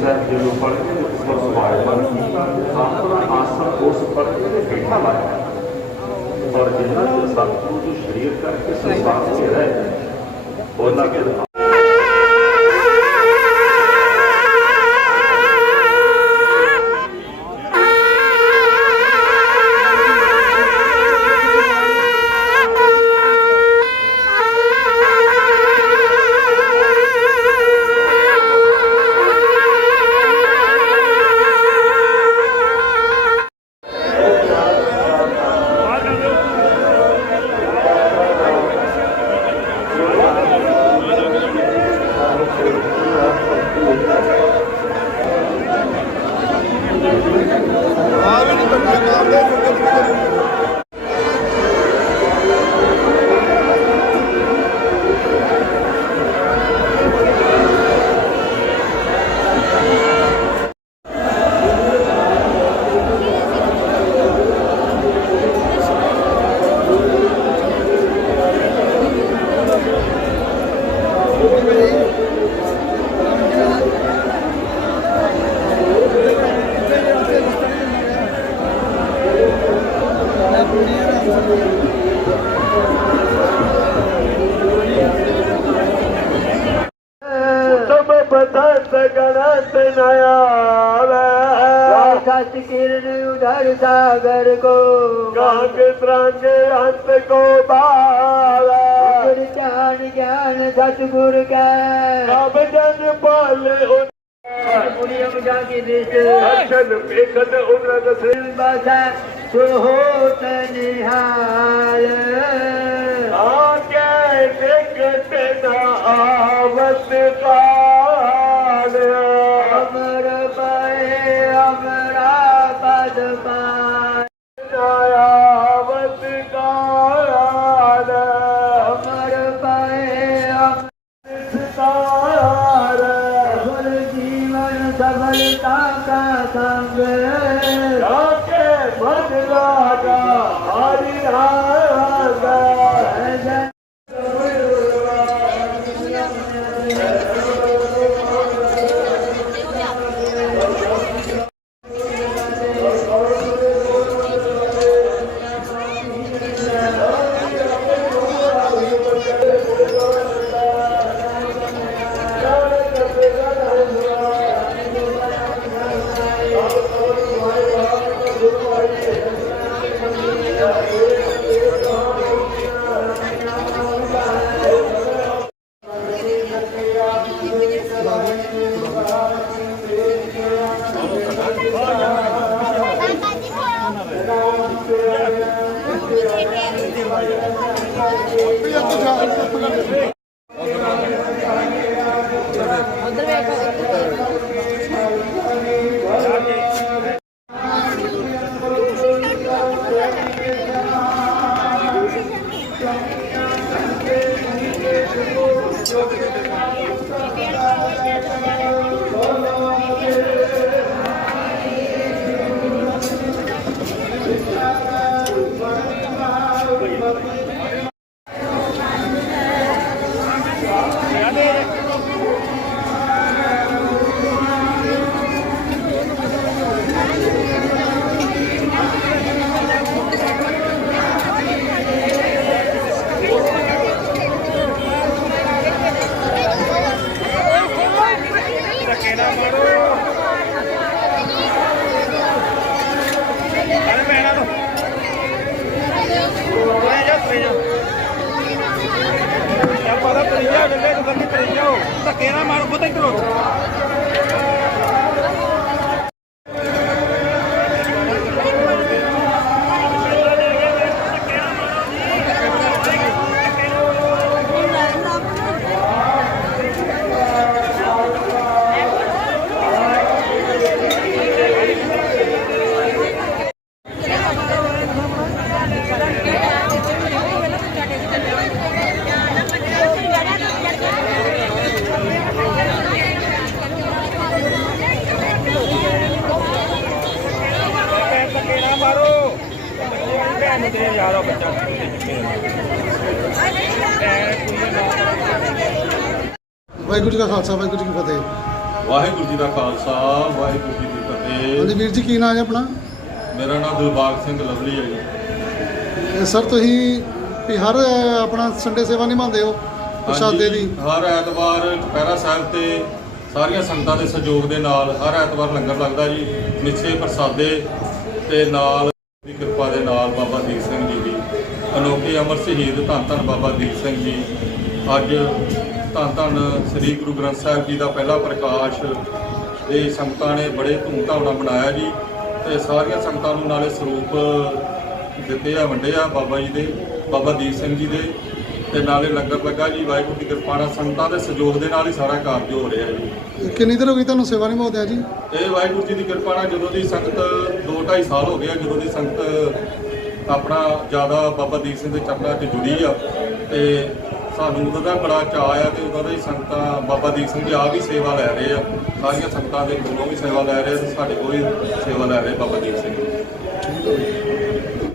ਸਾਹਿਬ ਜੀ ਨੂੰ ਪੜ੍ਹ ਕੇ ਉੱਪਰ ਸਵਾਇਮਾਨ ਕੀਤਾ ਆਪਣਾ ਆਸਣ ਉਸ ਪੜ੍ਹ ਕੇ ਬੈਠਾ ਲਾਇਆ ਔਰ ਜਿਨ੍ਹਾਂ ਦੇ ਸਤਿਗੁਰੂ ਜੀ ਸ਼ਰੀਰ ਕਰਕੇ ਸੰਸਾਰ 'ਚ ਰਹੇ ਉਹਨਾਂ ਸਗਣ ਤੇ ਨਾ ਆਵੇ ਸਤ ਕਿਰਨ ਉਧਰ ਸਾਗਰ ਕੋ। ਕਾਂਗ ਤਰੰਗ ਅੰਤ ਕੋ ਬਾਵੇ। ਗੁਰ ਗਿਆਨ ਗਿਆਨ ਸਤਗੁਰ ਕੈ। ਸਭ ਜਨ ਪਾਲੇ ਮੁਨੀਮ ਜਾ ਕੇ ਦੇਸ਼ ਅਰਸ਼ਨ ਬੇਕਦ ਉਹਨਾਂ ਦਾ ਸ੍ਰੀ ਬਾਸਾ ਸੋ ਹੋ ਤਨਿਹਾਲ। I'm gonna Thank you. ઘરની તૈયારીઓ તો કેરા મારું બધું કરો ਨੂੰ ਤੇਰੇ ਯਾਰ ਆ ਬੱਚਾ? ਵਾਹਿਗੁਰੂ ਜੀ ਕਾ ਖਾਲਸਾ ਵਾਹਿਗੁਰੂ ਜੀ ਕੀ ਫਤਿਹ। ਵਾਹਿਗੁਰੂ ਜੀ ਦਾ ਖਾਲਸਾ ਵਾਹਿਗੁਰੂ ਜੀ ਦੀ ਹਾਂਜੀ ਫਤਿਹ ਵੀਰ ਜੀ ਕੀ ਨਾਮ ਹੈ ਆਪਣਾ? ਮੇਰਾ ਨਾਮ ਦਿਲਬਾਗ ਸਿੰਘ ਲਵਲੀ ਹੈ ਜੀ। ਇਹ ਸਰ ਤੁਸੀਂ ਵੀ ਹਰ ਆਪਣਾ ਸੰਡੇ ਸੇਵਾ ਨਿਭਾਉਂਦੇ ਹੋ ਪ੍ਰਸ਼ਾਦੇ ਹਾਂਜੀ, ਦੀ? ਹਰ ਐਤਵਾਰ ਚੁਪਹਿਰਾ ਸਾਹਿਬ ਤੇ ਸਾਰੀਆਂ ਸੰਗਤਾਂ ਦੇ ਸਹਿਯੋਗ ਦੇ ਨਾਲ ਹਰ ਐਤਵਾਰ ਲੰਗਰ ਲੱਗਦਾ ਜੀ ਮਿੱਸੇ ਪ੍ਰਸਾਦੇ ਤੇ ਨਾਲ ਦੀ ਕਿਰਪਾ ਦੇ ਨਾਲ ਬਾਬਾ ਦੀਪ ਸਿੰਘ ਜੀ ਦੀ, ਅਨੋਖੇ ਅਮਰ ਸ਼ਹੀਦ ਧੰਨ ਧੰਨ ਬਾਬਾ ਦੀਪ ਸਿੰਘ ਜੀ। ਅੱਜ ਧੰਨ ਧੰਨ ਸ੍ਰੀ ਗੁਰੂ ਗ੍ਰੰਥ ਸਾਹਿਬ ਜੀ ਦਾ ਪਹਿਲਾ ਪ੍ਰਕਾਸ਼ ਇਹ ਸੰਗਤਾਂ ਨੇ ਬੜੇ ਧੂਮਧਾਮ ਨਾਲ ਮਨਾਇਆ ਜੀ ਤੇ ਸਾਰੀਆਂ ਸੰਗਤਾਂ ਨੂੰ ਨਾਲੇ ਸਰੂਪ ਦਿੱਤੇ ਆ, ਵੰਡੇ ਆ ਬਾਬਾ ਜੀ ਦੇ, ਬਾਬਾ ਦੀਪ ਸਿੰਘ ਜੀ ਦੇ। ਤੇ ਨਾਲੇ ਲੰਗਰ ਲੱਗਾ ਜੀ ਵਾਹਿਗੁਰੂ ਦੀ ਕਿਰਪਾ ਨਾਲ ਸੰਗਤਾਂ ਦੇ ਸਹਿਯੋਗ ਦੇ ਨਾਲ ਹੀ ਸਾਰਾ ਕਾਰਜ ਹੋ ਰਿਹਾ ਜੀ। ਕਿੰਨੀ ਦੇਰ ਹੋ ਗਈ ਤੁਹਾਨੂੰ ਸੇਵਾ ਨਿਭਾਉਂਦਿਆਂ ਜੀ? ਇਹ ਵਾਹਿਗੁਰੂ ਜੀ ਦੀ ਕਿਰਪਾ ਨਾਲ ਜਦੋਂ ਦੀ ਸੰਗਤ 2.5 ਸਾਲ ਹੋ ਗਿਆ ਜਦੋਂ ਦੀ ਸੰਗਤ ਆਪਣਾ ਜ਼ਿਆਦਾ ਬਾਬਾ ਦੀਪ ਸਿੰਘ ਦੇ ਚਰਨਾਂ 'ਚ ਜੁੜੀ ਆ ਤੇ ਸਾਨੂੰ ਉਦੋਂ ਦਾ ਬੜਾ ਚਾਅ ਆ ਤੇ ਉਦੋਂ ਦਾ ਹੀ ਸੰਗਤਾਂ ਬਾਬਾ ਦੀਪ ਸਿੰਘ ਜੀ ਆਪ ਹੀ ਸੇਵਾ ਲੈ ਰਹੇ ਆ। ਸਾਰੀਆਂ ਸੰਗਤਾਂ ਦੇ ਕੋਲੋਂ ਵੀ ਸੇਵਾ ਲੈ ਰਹੇ ਆ ਤੇ ਸਾਡੇ ਕੋਲ ਵੀ ਸੇਵਾ ਲੈ ਰਹੇ ਬਾਬਾ ਦੀਪ ਸਿੰਘ। ਜੀ